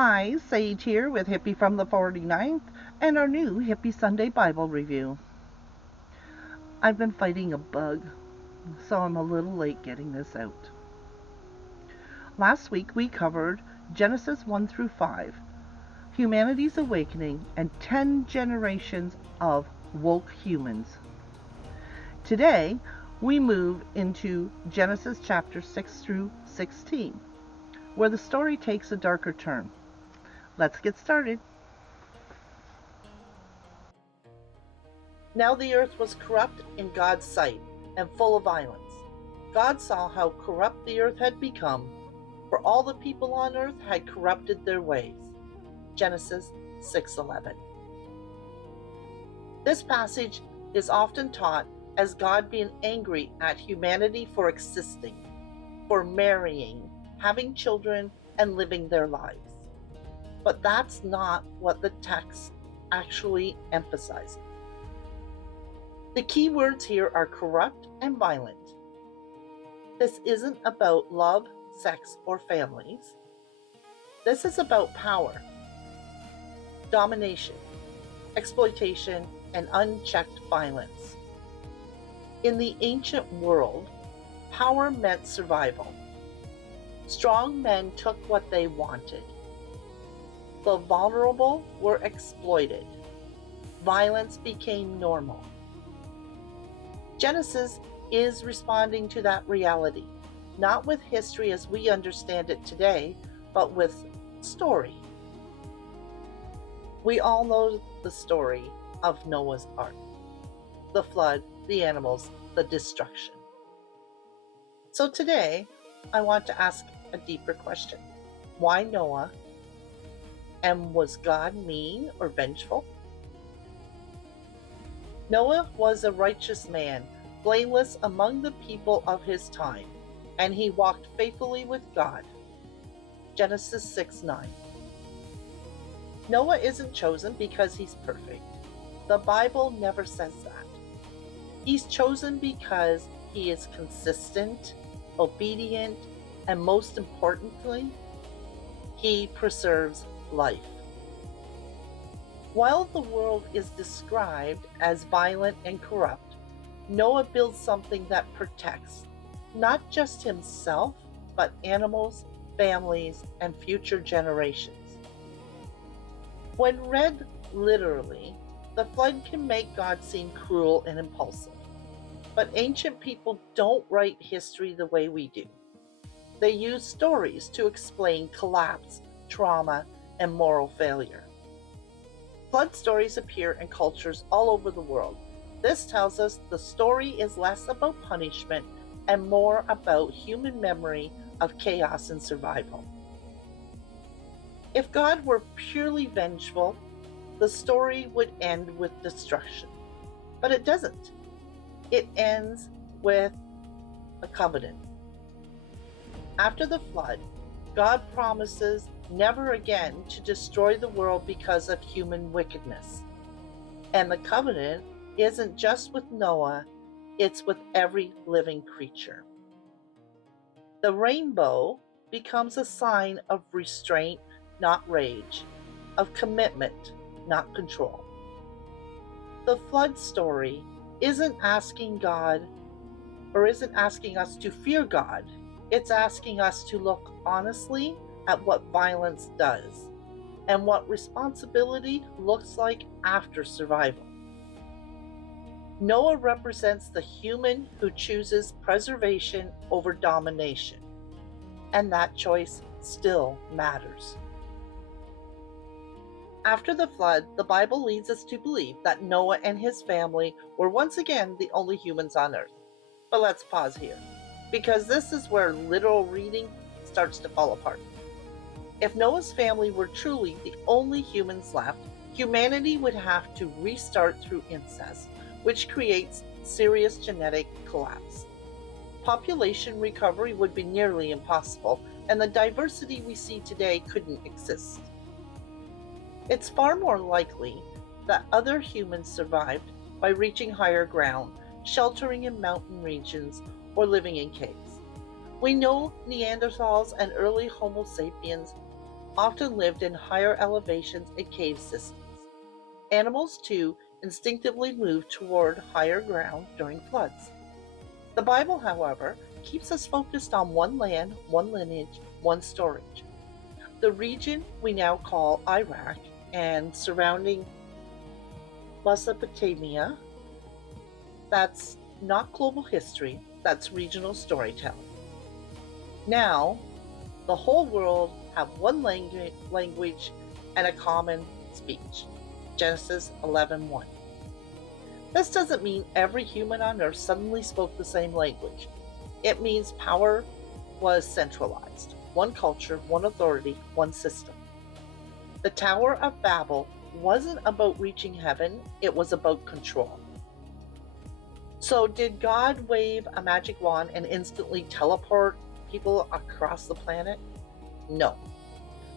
Hi, Sage here with Hippie from the 49th and our new Hippie Sunday Bible review. I've been fighting a bug, so I'm a little late getting this out. Last week we covered Genesis 1 through 5, humanity's awakening, and 10 generations of woke humans. Today we move into Genesis chapter 6 through 16, where the story takes a darker turn. Let's get started. Now the earth was corrupt in God's sight and full of violence. God saw how corrupt the earth had become, for all the people on earth had corrupted their ways. Genesis 6:11. This passage is often taught as God being angry at humanity for existing, for marrying, having children, and living their lives. But that's not what the text actually emphasizes. The key words here are corrupt and violent. This isn't about love, sex, or families. This is about power, domination, exploitation, and unchecked violence. In the ancient world, power meant survival. Strong men took what they wanted. The vulnerable were exploited. Violence became normal. Genesis is responding to that reality, not with history as we understand it today, but with story. We all know the story of Noah's Ark, the flood, the animals, the destruction. So today, I want to ask a deeper question. Why Noah? And was God mean or vengeful? Noah was a righteous man, blameless among the people of his time, and he walked faithfully with God. Genesis 6:9. Noah isn't chosen because he's perfect. The Bible never says that. He's chosen because he is consistent, obedient, and most importantly, he preserves life. While the world is described as violent and corrupt, Noah builds something that protects not just himself, but animals, families, and future generations. When read literally, the flood can make God seem cruel and impulsive. But ancient people don't write history the way we do. They use stories to explain collapse, trauma, and moral failure. Flood stories appear in cultures all over the world. This tells us the story is less about punishment and more about human memory of chaos and survival. If God were purely vengeful, the story would end with destruction. But it doesn't. It ends with a covenant. After the flood, God promises never again to destroy the world because of human wickedness. And the covenant isn't just with Noah, it's with every living creature. The rainbow becomes a sign of restraint, not rage, of commitment, not control. The flood story isn't asking us to fear God. It's asking us to look honestly at what violence does and what responsibility looks like after survival. Noah represents the human who chooses preservation over domination, and that choice still matters. After the flood, the Bible leads us to believe that Noah and his family were once again the only humans on earth. But let's pause here, because this is where literal reading starts to fall apart. If Noah's family were truly the only humans left, humanity would have to restart through incest, which creates serious genetic collapse. Population recovery would be nearly impossible, and the diversity we see today couldn't exist. It's far more likely that other humans survived by reaching higher ground, sheltering in mountain regions, or living in caves. We know Neanderthals and early Homo sapiens often lived in higher elevations and cave systems. Animals, too, instinctively moved toward higher ground during floods. The Bible, however, keeps us focused on one land, one lineage, one storage. The region we now call Iraq and surrounding Mesopotamia, that's not global history, that's regional storytelling. Now, the whole world have one language and a common speech. Genesis 11:1. This doesn't mean every human on earth suddenly spoke the same language. It means power was centralized. One culture, one authority, one system. The Tower of Babel wasn't about reaching heaven, it was about control. So, did God wave a magic wand and instantly teleport people across the planet? No.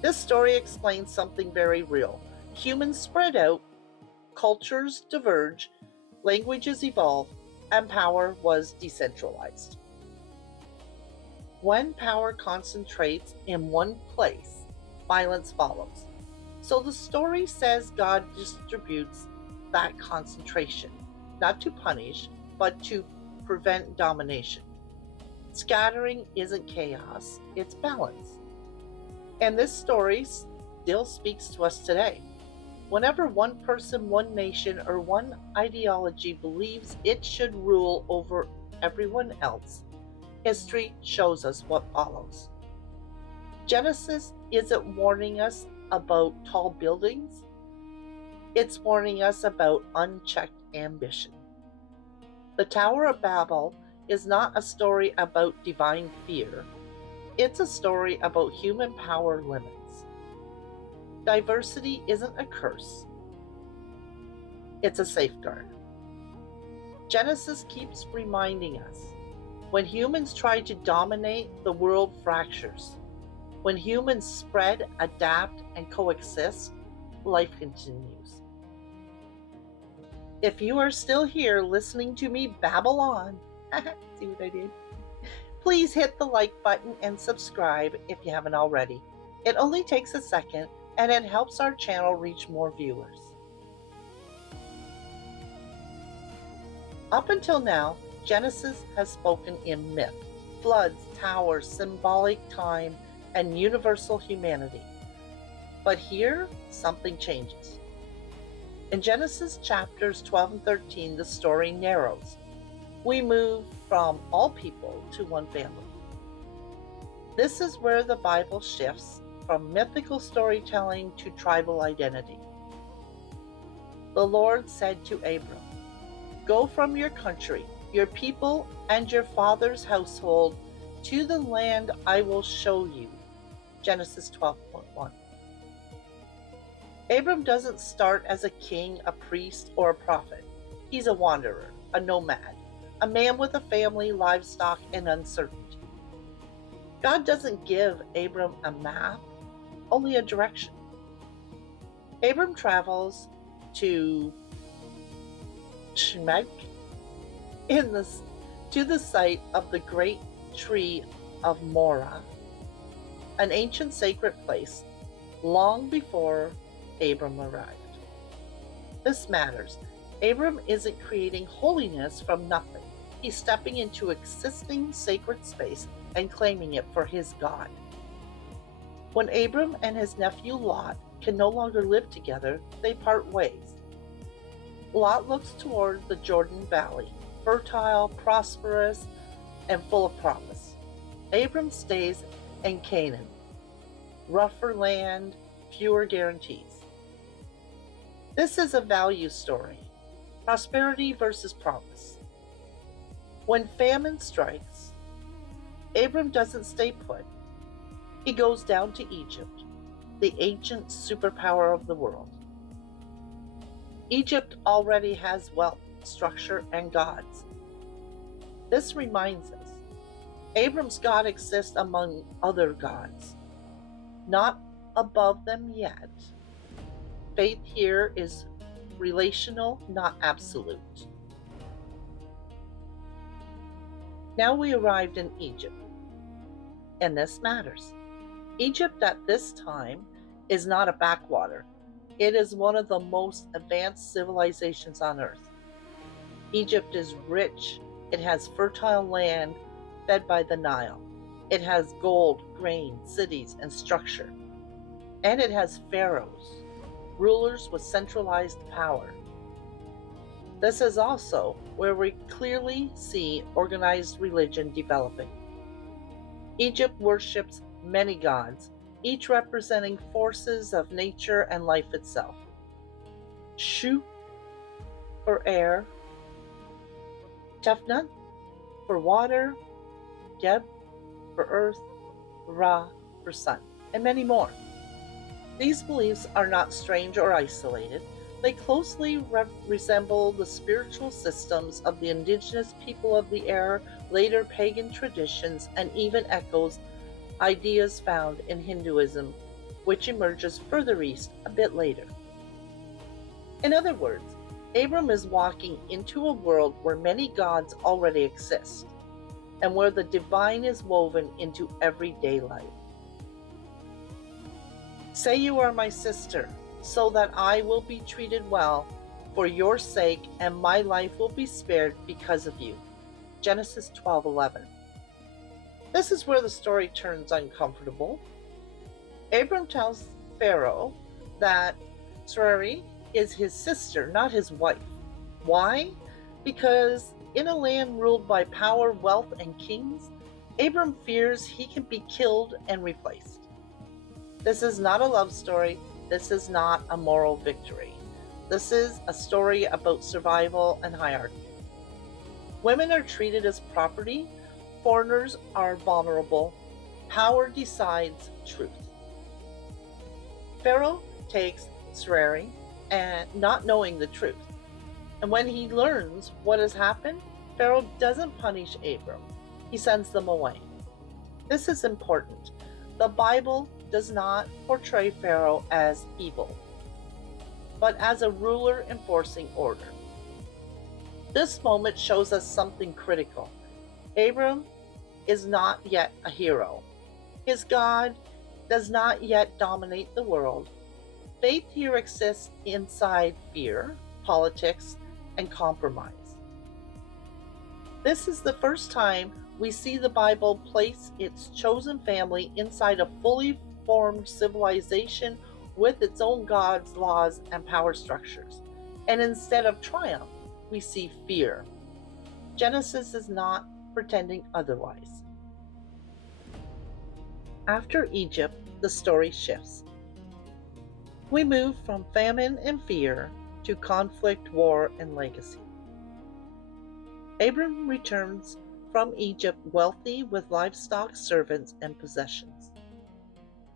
This story explains something very real. Humans spread out, cultures diverge, languages evolve, and power was decentralized. When power concentrates in one place, violence follows. So the story says God distributes that concentration, not to punish, but to prevent domination. Scattering isn't chaos, it's balance. And this story still speaks to us today. Whenever one person, one nation, or one ideology believes it should rule over everyone else, history shows us what follows. Genesis isn't warning us about tall buildings, it's warning us about unchecked ambition. The Tower of Babel is not a story about divine fear, it's a story about human power limits. Diversity isn't a curse, it's a safeguard. Genesis keeps reminding us when humans try to dominate, the world fractures. When humans spread, adapt, and coexist, life continues. If you are still here listening to me babble on, see what I did? Please hit the like button and subscribe if you haven't already. It only takes a second and it helps our channel reach more viewers. Up until now, Genesis has spoken in myth, floods, towers, symbolic time, and universal humanity. But here, something changes. In Genesis chapters 12 and 13, the story narrows. We move from all people to one family. This is where the Bible shifts from mythical storytelling to tribal identity. The Lord said to Abram, "Go from your country, your people, and your father's household to the land I will show you." Genesis 12:1. Abram doesn't start as a king, a priest, or a prophet. He's a wanderer, a nomad, a man with a family, livestock, and uncertainty. God doesn't give Abram a map, only a direction. Abram travels to Ishmael to the site of the great tree of Morah, an ancient sacred place, long before Abram arrived. This matters. Abram isn't creating holiness from nothing. He's stepping into existing sacred space and claiming it for his God. When Abram and his nephew Lot can no longer live together, they part ways. Lot looks toward the Jordan Valley, fertile, prosperous, and full of promise. Abram stays in Canaan, rougher land, fewer guarantees. This is a value story, prosperity versus promise. When famine strikes, Abram doesn't stay put. He goes down to Egypt, the ancient superpower of the world. Egypt already has wealth, structure, and gods. This reminds us, Abram's God exists among other gods, not above them yet. Faith here is relational, not absolute. Now we arrived in Egypt, and this matters. Egypt at this time is not a backwater. It is one of the most advanced civilizations on earth. Egypt is rich. It has fertile land fed by the Nile. It has gold, grain, cities, and structure. And it has pharaohs, rulers with centralized power. This is also where we clearly see organized religion developing. Egypt worships many gods, each representing forces of nature and life itself. Shu for air, Tefnut for water, Geb for earth, Ra for sun, and many more. These beliefs are not strange or isolated. They closely resemble the spiritual systems of the indigenous people of the era, later pagan traditions, and even echoes ideas found in Hinduism, which emerges further east a bit later. In other words, Abram is walking into a world where many gods already exist, and where the divine is woven into everyday life. Say you are my sister, so that I will be treated well for your sake, and my life will be spared because of you. Genesis 12:11. This is where the story turns uncomfortable. Abram tells Pharaoh that Sarai is his sister, not his wife. Why? Because in a land ruled by power, wealth, and kings, Abram fears he can be killed and replaced. This is not a love story. This is not a moral victory. This is a story about survival and hierarchy. Women are treated as property. Foreigners are vulnerable. Power decides truth. Pharaoh takes Sarai and not knowing the truth. And when he learns what has happened, Pharaoh doesn't punish Abram. He sends them away. This is important. The Bible does not portray Pharaoh as evil, but as a ruler enforcing order. This moment shows us something critical. Abram is not yet a hero. His God does not yet dominate the world. Faith here exists inside fear, politics, and compromise. This is the first time we see the Bible place its chosen family inside a fully formed civilization with its own gods, laws, and power structures. And instead of triumph, we see fear. Genesis is not pretending otherwise. After Egypt, the story shifts. We move from famine and fear to conflict, war, and legacy. Abram returns from Egypt wealthy with livestock, servants, and possessions.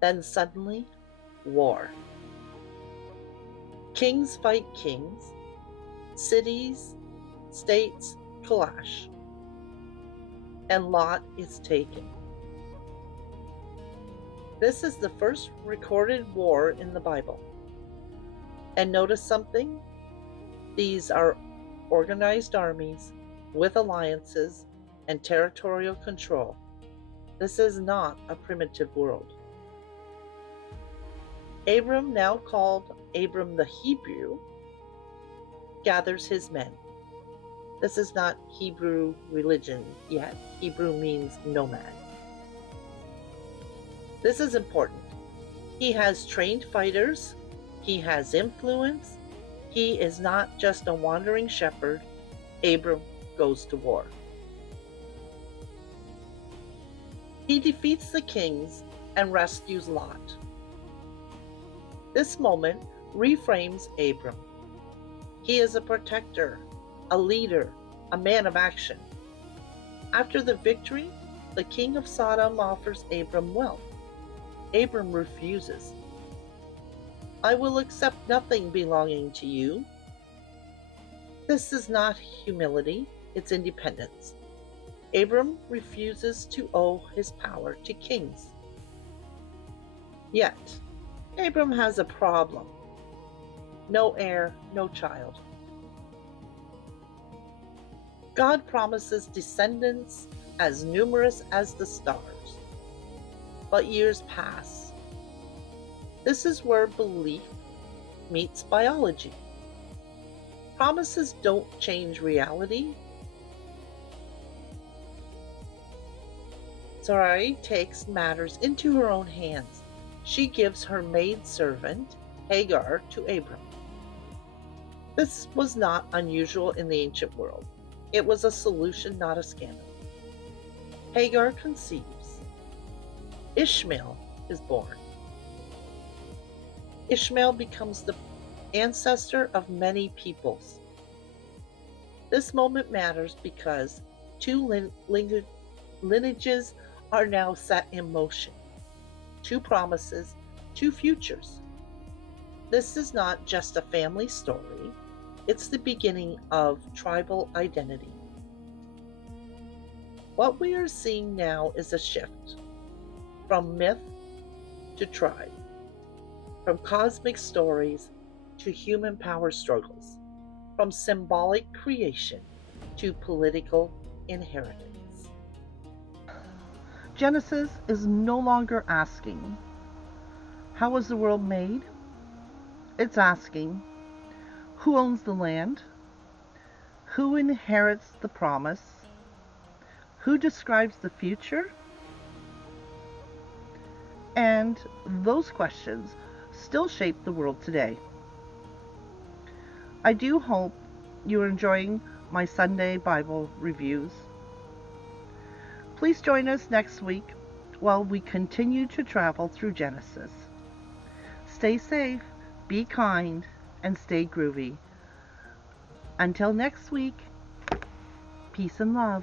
Then suddenly, war. Kings fight kings. Cities, states clash. And Lot is taken. This is the first recorded war in the Bible. And notice something? These are organized armies with alliances and territorial control. This is not a primitive world. Abram, now called Abram the Hebrew, gathers his men. This is not Hebrew religion yet. Hebrew means nomad. This is important. He has trained fighters. He has influence. He is not just a wandering shepherd. Abram goes to war. He defeats the kings and rescues Lot. This moment reframes Abram. He is a protector, a leader, a man of action. After the victory, the king of Sodom offers Abram wealth. Abram refuses. I will accept nothing belonging to you. This is not humility, it's independence. Abram refuses to owe his power to kings. Yet, Abram has a problem. No heir, no child. God promises descendants as numerous as the stars. but years pass. This is where belief meets biology. Promises don't change reality. Sarai takes matters into her own hands. She gives her maidservant, Hagar, to Abram. This was not unusual in the ancient world. It was a solution, not a scandal. Hagar conceives. Ishmael is born. Ishmael becomes the ancestor of many peoples. This moment matters because two lineages are now set in motion. Two promises, two futures. This is not just a family story, it's the beginning of tribal identity. What we are seeing now is a shift from myth to tribe, from cosmic stories to human power struggles, from symbolic creation to political inheritance. Genesis is no longer asking, how was the world made? It's asking, who owns the land? Who inherits the promise? Who describes the future? And those questions still shape the world today. I do hope you're enjoying my Sunday Bible reviews. Please join us next week while we continue to travel through Genesis. Stay safe, be kind, and stay groovy. Until next week, peace and love.